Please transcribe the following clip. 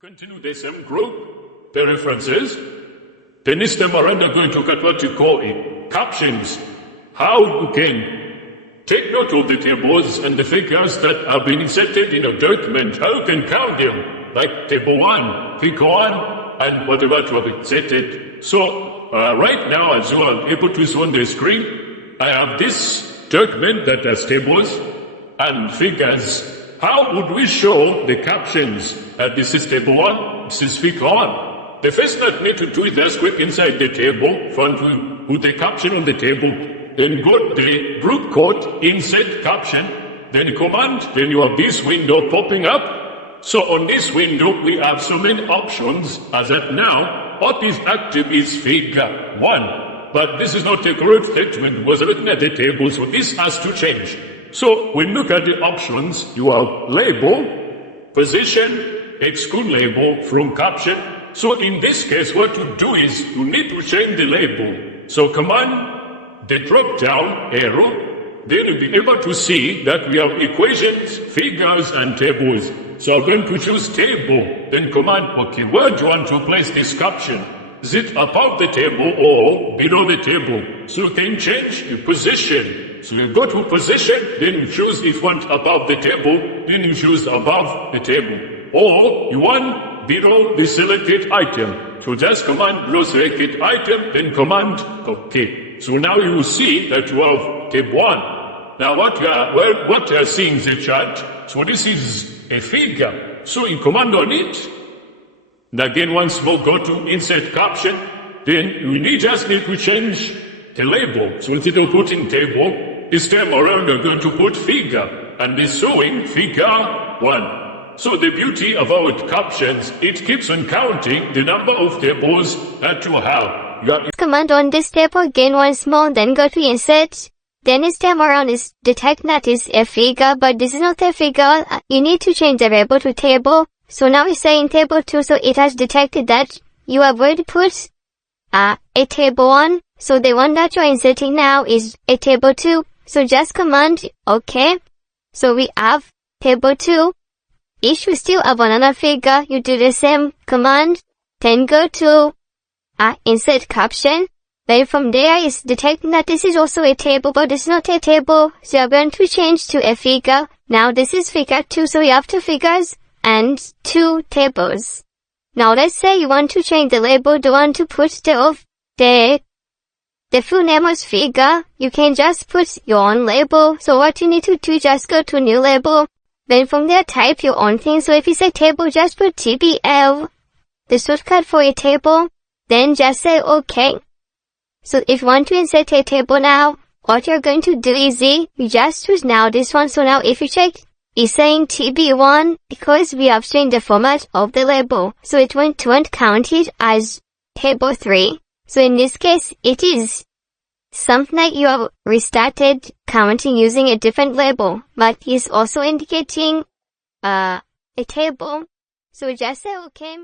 Continue the same group, the references. Then this time around I'm going to look at what you call it, captions. How you can take note of the tables and the figures that have been inserted in a document. How you can count them, like table 1, figure 1, and whatever to have inserted. So right now, as you are able to see on the screen, I have this document that has tables and figures. How would we show the captions? This is table 1, this is figure 1. The first thing that we need to do is just click inside the table, front to put the caption on the table, then go to the group code, insert caption, then command, then you have this window popping up. So on this window, we have so many options as at now. What is active is figure 1. But this is not a correct statement because I'm looking at the table, so this has to change. So when you look at the options, you have label, position, exclude label from caption. So in this case, what you do is you need to change the label. So command the drop down arrow, then you'll be able to see that we have equations, figures, and tables. So I'm going to choose table, then command, okay, where do you want to place this caption? Is it above the table or below the table? So you can change the position. So you go to position, then you choose if you want above the table, then you choose above the table. Or you want below the selected item. So just command below selected item, then command OK. So now you will see that you have table 1. Now what you are seeing is a chart. So this is a figure. So you command on it. And again, once more, go to insert caption. Then you just need to change the label. So instead of putting table, this time around we're going to put figure. And it's showing figure 1. So the beauty about captions, it keeps on counting the number of tables that you have. Command on this table again once more, then go to insert. Then this time around is detect that is a figure, but this is not a figure. You need to change the label to table. So now it's saying table 2, so it has detected that you have already put a table 1. So the one that you're inserting now is a table 2. So just command OK. So we have table 2. If you still have another figure, you do the same command. Then go to insert caption. Then from there it's detecting that this is also a table, but it's not a table. So you're going to change to a figure. Now this is figure 2, so you have 2 figures and 2 tables. Now let's say you want to change the label, you want to put the full name as figure. You can just put your own label. So what you need to do, just go to new label. Then from there type your own thing. So if you say table, just put TBL, the shortcut for a table. Then just say OK. So if you want to insert a table now, what you're going to do is you just choose now this one. So now if you check, it's saying TB1 because we have changed the format of the label. So it won't count it as table 3. So in this case, it is something that you have restarted counting using a different label, but it's also indicating a table. So just say OK.